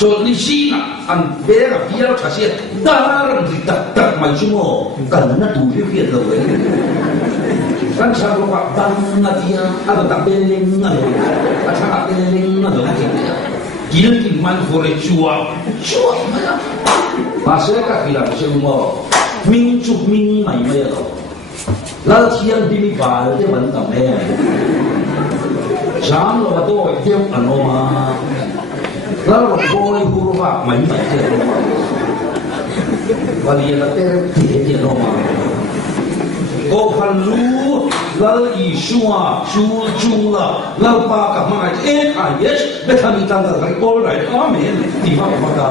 做你死啦，按别个比较查些，当然是特买什么，干那独立片了喂。咱差不多话，当那啲啊，啊个特别灵啊，啊差别灵啊，都听的。今天蛮火的抓什么呀？把谁个给了什么？民族民买没有？老天比你把的文档没？想了多一点安罗嘛？老个多一步话没买的罗嘛？我连个点罗嘛？我看路老一说啊，说中了，老爸干嘛？看也是，别看你长得还过来，阿妹地方不大。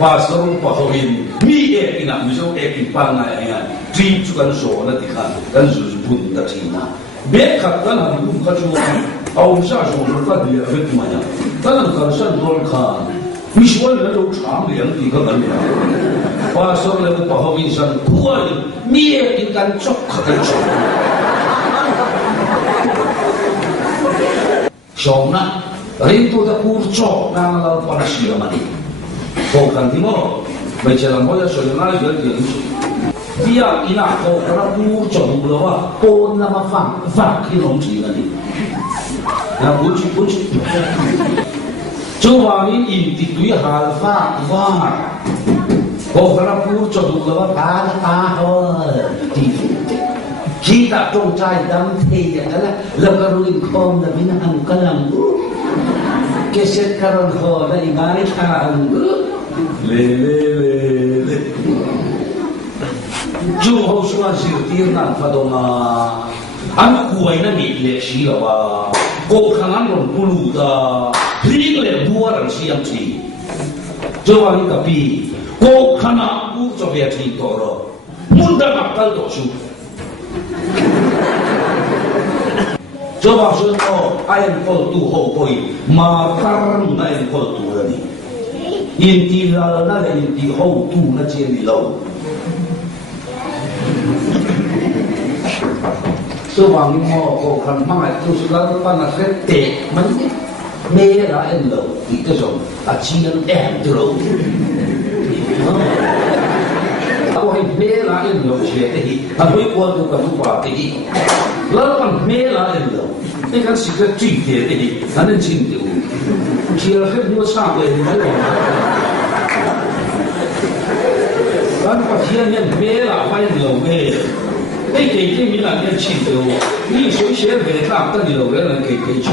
话说不好听，你也给那，你说也给帮啊呀，最主要说那地看，但是不得听啊。别看咱那不可说，熬下手是饭也会怎么样？咱那个山多看，你说那种长脸一个门面。话说那个不好听声，我你也应该做可能做。小呢，人都在鼓做，那老把那洗了嘛的。我看听我，没见到我要说的那一个人数。第二，伊那我跟他鼓做的话，不那么放去弄起了的。那不去。就话你印的对下放，我跟他鼓做的话，打好地方。其他中在当地的了，那个人空的比那很可能不。Kesekarang ho na imani kang le就好说是点难发动啊，俺们国外那里历史了吧？我看俺们不路的，你个来多人是样子，就话你个比，我看俺不做别提多了，没得那干多数。这话说哦，俺好度后悔，马当俺好度了你，因地了那个因地后度那些里喽。这话你我看嘛，就是老把那个地门没来人喽，你这种啊，只能按着喽。我係咩啦？一路學的，啊，美國就咁話的，老闆咩啦？一路，你看是個最甜的，才能清掉。其實很多差別沒有。咱把前面咩啦，反正有咩，你給這米那邊清掉，你水寫咩啦，等你有人給去。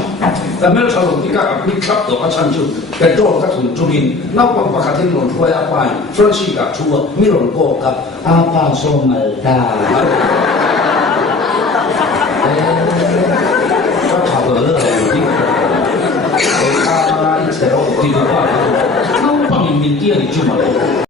但沒有炒龍啲家，你插到一餐就，但多個同中間，那我把佢聽落開一塊，所以個出啊，沒有過個阿爸說冇得。我差不多了，我一切我啲都話，我幫你面啲你做乜？